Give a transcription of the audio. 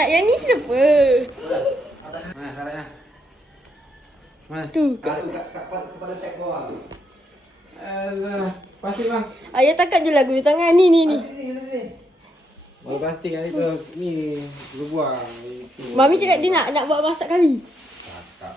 Tak, yang ni kenapa? Mana karetnya? Mana? Tu. Kepala tek bawah tu. Alah, plastik bang. Ayah tangkap je lah guna tangan. Ni. Sini. Bawa plastik kali tu. Ni, lu buang. Itu. Mami cakap dia nak buat masak kari. Cakap.